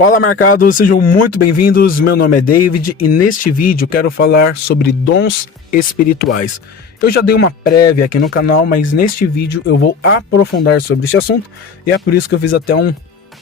Fala marcados, sejam muito bem-vindos, meu nome é David e neste vídeo quero falar sobre dons espirituais. Eu já dei uma prévia aqui no canal, mas neste vídeo eu vou aprofundar sobre este assunto e é por isso que eu fiz até um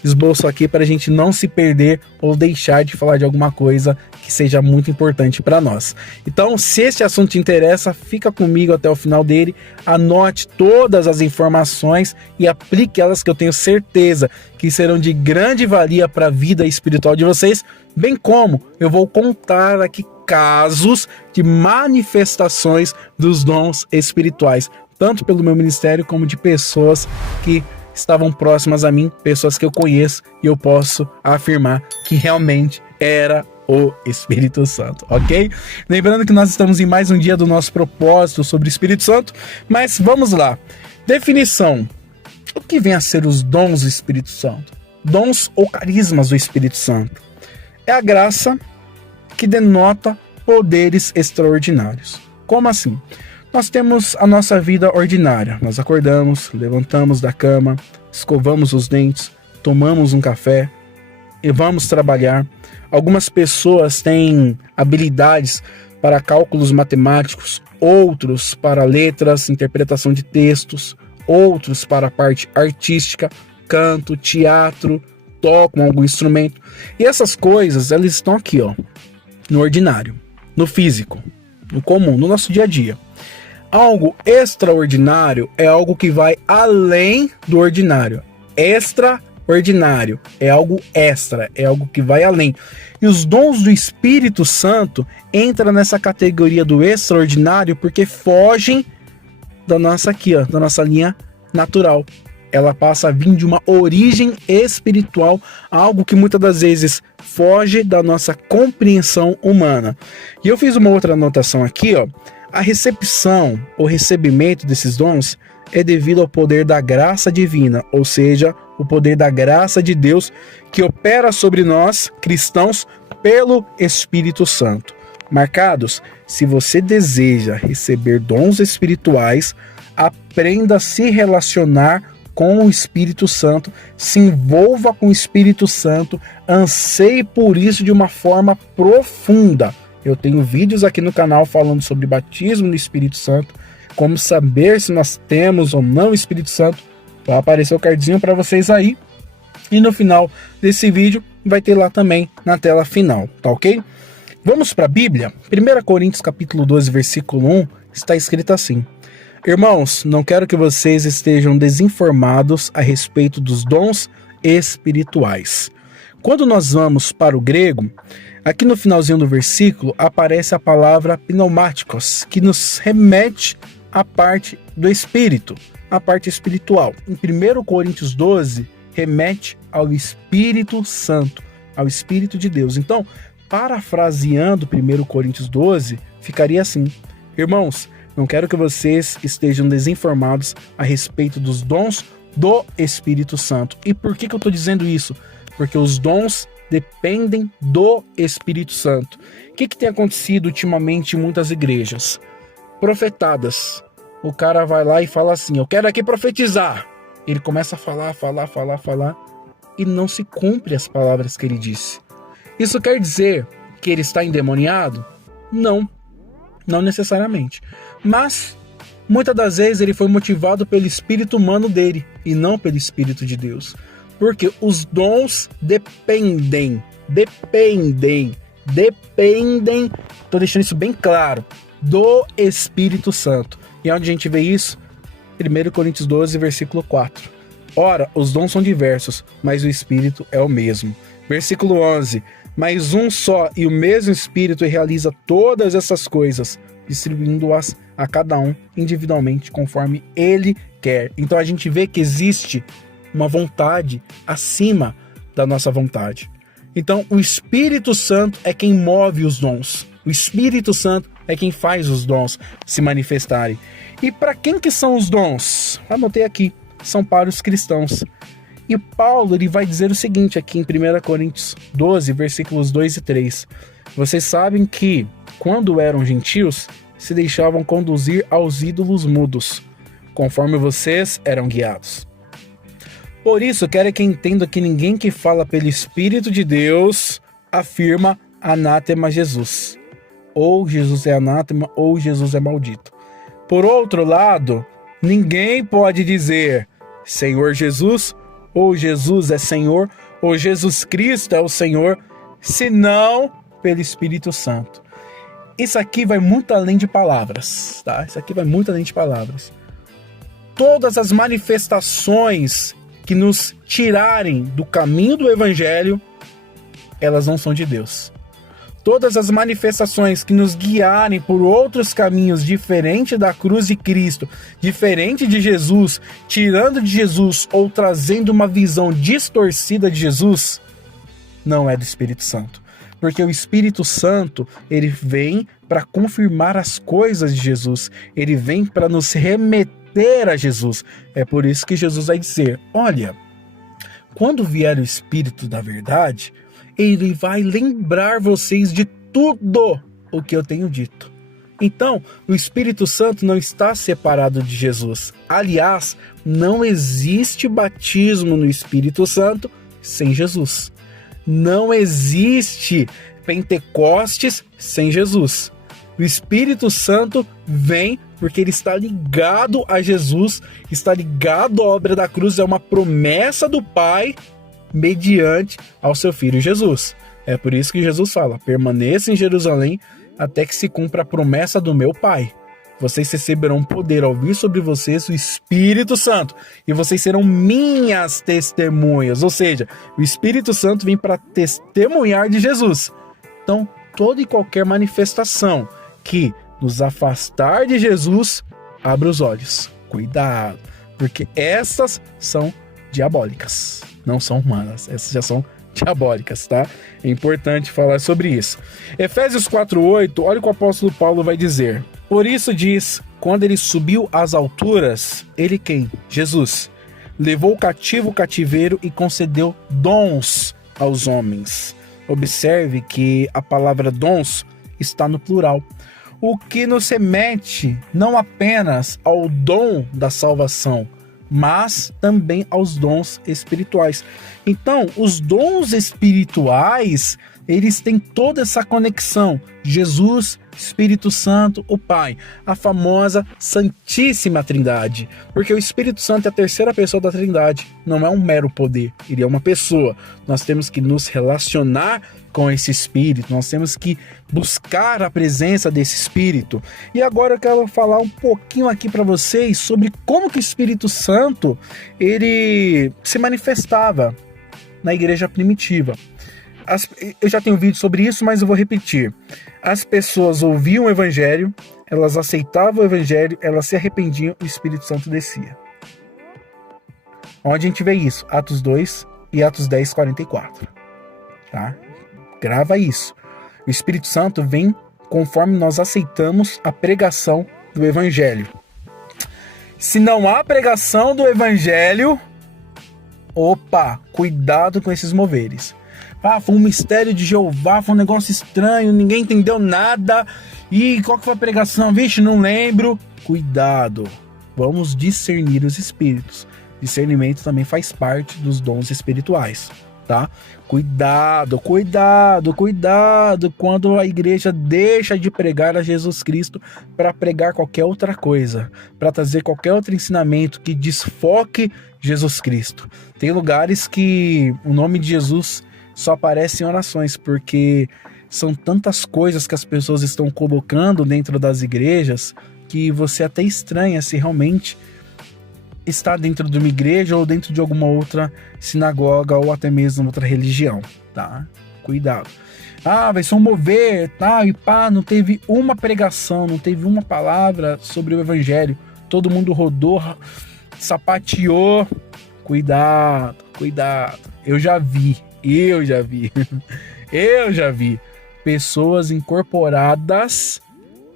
esboço aqui para a gente não se perder ou deixar de falar de alguma coisa que seja muito importante para nós. Então, se este assunto te interessa, fica comigo até o final dele, anote todas as informações e aplique elas que eu tenho certeza que serão de grande valia para a vida espiritual de vocês, bem como eu vou contar aqui casos de manifestações dos dons espirituais, tanto pelo meu ministério como de pessoas que estavam próximas a mim, pessoas que eu conheço e eu posso afirmar que realmente era o Espírito Santo, ok? Lembrando que nós estamos em mais um dia do nosso propósito sobre o Espírito Santo, mas vamos lá. Definição. O que vem a ser os dons do Espírito Santo? Dons ou carismas do Espírito Santo? É a graça que denota poderes extraordinários. Como assim? Nós temos a nossa vida ordinária. Nós acordamos, levantamos da cama, escovamos os dentes, tomamos um café e vamos trabalhar. Algumas pessoas têm habilidades para cálculos matemáticos, outros para letras, interpretação de textos, outros para a parte artística, canto, teatro, tocam algum instrumento. E essas coisas, elas estão aqui, ó, no ordinário, no físico, no comum, no nosso dia a dia. Algo extraordinário é algo que vai além do ordinário. Extraordinário é algo extra, é algo que vai além. E os dons do Espírito Santo entram nessa categoria do extraordinário porque fogem da nossa aqui, ó, da nossa linha natural. Ela passa a vir de uma origem espiritual, algo que muitas das vezes foge da nossa compreensão humana. E eu fiz uma outra anotação aqui, ó. A recepção ou recebimento desses dons é devido ao poder da graça divina, ou seja, o poder da graça de Deus que opera sobre nós, cristãos, pelo Espírito Santo. Marcados, se você deseja receber dons espirituais, aprenda a se relacionar com o Espírito Santo, se envolva com o Espírito Santo, anseie por isso de uma forma profunda. Eu tenho vídeos aqui no canal falando sobre batismo no Espírito Santo, como saber se nós temos ou não o Espírito Santo. Vai aparecer o cardzinho para vocês aí. E no final desse vídeo vai ter lá também na tela final, tá ok? Vamos para a Bíblia? 1 Coríntios capítulo 12, versículo 1, está escrito assim: Irmãos, não quero que vocês estejam desinformados a respeito dos dons espirituais. Quando nós vamos para o grego, aqui no finalzinho do versículo aparece a palavra pneumáticos, que nos remete à parte do espírito, à parte espiritual. Em 1 Coríntios 12, remete ao Espírito Santo, ao Espírito de Deus. Então, parafraseando 1 Coríntios 12, ficaria assim: Irmãos, não quero que vocês estejam desinformados a respeito dos dons do Espírito Santo. E por que eu estou dizendo isso? Porque os dons dependem do Espírito Santo. O que tem acontecido ultimamente em muitas igrejas? Profetadas. O cara vai lá e fala assim: eu quero aqui profetizar. Ele começa a falar e não se cumpre as palavras que ele disse. Isso quer dizer que ele está endemoniado? Não necessariamente. Mas muitas das vezes ele foi motivado pelo espírito humano dele e não pelo Espírito de Deus. Porque os dons dependem, estou deixando isso bem claro, do Espírito Santo. E onde a gente vê isso? 1 Coríntios 12, versículo 4. Ora, os dons são diversos, mas o Espírito é o mesmo. Versículo 11. Mas um só e o mesmo Espírito realiza todas essas coisas, distribuindo-as a cada um individualmente, conforme Ele quer. Então a gente vê que existe uma vontade acima da nossa vontade. Então o Espírito Santo é quem move os dons. O Espírito Santo é quem faz os dons se manifestarem. E para quem que são os dons? Anotei aqui, são para os cristãos. E Paulo ele vai dizer o seguinte aqui em 1 Coríntios 12, versículos 2 e 3. Vocês sabem que, quando eram gentios, se deixavam conduzir aos ídolos mudos, conforme vocês eram guiados. Por isso, quero que entenda que ninguém que fala pelo Espírito de Deus afirma anátema Jesus. Ou Jesus é anátema, ou Jesus é maldito. Por outro lado, ninguém pode dizer Senhor Jesus, ou Jesus é Senhor, ou Jesus Cristo é o Senhor, senão pelo Espírito Santo. Isso aqui vai muito além de palavras, tá? Isso aqui vai muito além de palavras. Todas as manifestações que nos tirarem do caminho do Evangelho, elas não são de Deus. Todas as manifestações que nos guiarem por outros caminhos diferente da cruz de Cristo, diferente de Jesus, tirando de Jesus ou trazendo uma visão distorcida de Jesus, não é do Espírito Santo. Porque o Espírito Santo, ele vem para confirmar as coisas de Jesus. Ele vem para nos remeter a Jesus. É por isso que Jesus vai dizer, olha, quando vier o Espírito da verdade, ele vai lembrar vocês de tudo o que eu tenho dito. Então, o Espírito Santo não está separado de Jesus. Aliás, não existe batismo no Espírito Santo sem Jesus. Não existe Pentecostes sem Jesus. O Espírito Santo vem porque ele está ligado a Jesus, está ligado à obra da cruz, é uma promessa do Pai mediante ao seu Filho Jesus. É por isso que Jesus fala, permaneça em Jerusalém até que se cumpra a promessa do meu Pai. Vocês receberão poder ao vir sobre vocês o Espírito Santo, e vocês serão minhas testemunhas. Ou seja, o Espírito Santo vem para testemunhar de Jesus. Então, toda e qualquer manifestação que nos afastar de Jesus, abra os olhos. Cuidado, porque essas são diabólicas, não são humanas. Essas já são diabólicas, tá? É importante falar sobre isso. Efésios 4:8, olha o que o apóstolo Paulo vai dizer. Por isso diz, quando ele subiu às alturas, ele quem? Jesus. Levou cativo o cativeiro e concedeu dons aos homens. Observe que a palavra dons está no plural, o que nos remete não apenas ao dom da salvação, mas também aos dons espirituais. Então, os dons espirituais, eles têm toda essa conexão. Jesus, Espírito Santo, o Pai, a famosa Santíssima Trindade. Porque o Espírito Santo é a terceira pessoa da Trindade, não é um mero poder, ele é uma pessoa. Nós temos que nos relacionar com esse Espírito, nós temos que buscar a presença desse Espírito. E agora eu quero falar um pouquinho aqui para vocês sobre como que o Espírito Santo ele se manifestava na igreja primitiva. Eu já tenho vídeo sobre isso, mas eu vou repetir. As pessoas ouviam o Evangelho, elas aceitavam o Evangelho, elas se arrependiam e o Espírito Santo descia. Onde a gente vê isso? Atos 2 e Atos 10, 44. Tá? Grava isso. O Espírito Santo vem conforme nós aceitamos a pregação do Evangelho. Se não há pregação do Evangelho, opa, cuidado com esses moveres. Ah, foi um mistério de Jeová, foi um negócio estranho, ninguém entendeu nada. E qual que foi a pregação? Vixe, não lembro. Cuidado, vamos discernir os espíritos. Discernimento também faz parte dos dons espirituais, tá? Cuidado, cuidado, cuidado quando a igreja deixa de pregar a Jesus Cristo para pregar qualquer outra coisa, para trazer qualquer outro ensinamento que desfoque Jesus Cristo. Tem lugares que o nome de Jesus só aparece em orações, porque são tantas coisas que as pessoas estão colocando dentro das igrejas que você até estranha se realmente está dentro de uma igreja ou dentro de alguma outra sinagoga ou até mesmo outra religião, tá? Cuidado. Ah, vai ser um mover, tá? E pá, não teve uma pregação, não teve uma palavra sobre o Evangelho. Todo mundo rodou, sapateou. Cuidado, cuidado. Eu já vi pessoas incorporadas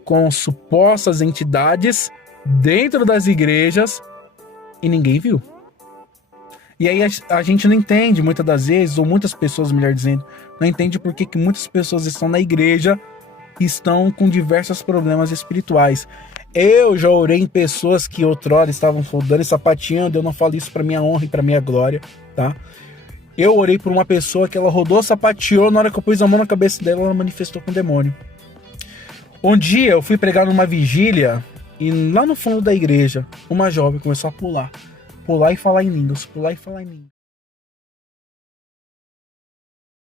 com supostas entidades dentro das igrejas e ninguém viu. E aí a gente não entende muitas das vezes, ou muitas pessoas, melhor dizendo, não entende por que muitas pessoas estão na igreja e estão com diversos problemas espirituais. Eu já orei em pessoas que outrora estavam rodando e sapateando. Eu não falo isso para minha honra e para minha glória, tá? Eu orei por uma pessoa que ela rodou, sapateou, na hora que eu pus a mão na cabeça dela, ela manifestou com o demônio. Um dia eu fui pregar numa vigília e lá no fundo da igreja, uma jovem começou a pular e falar em línguas, pular e falar em línguas.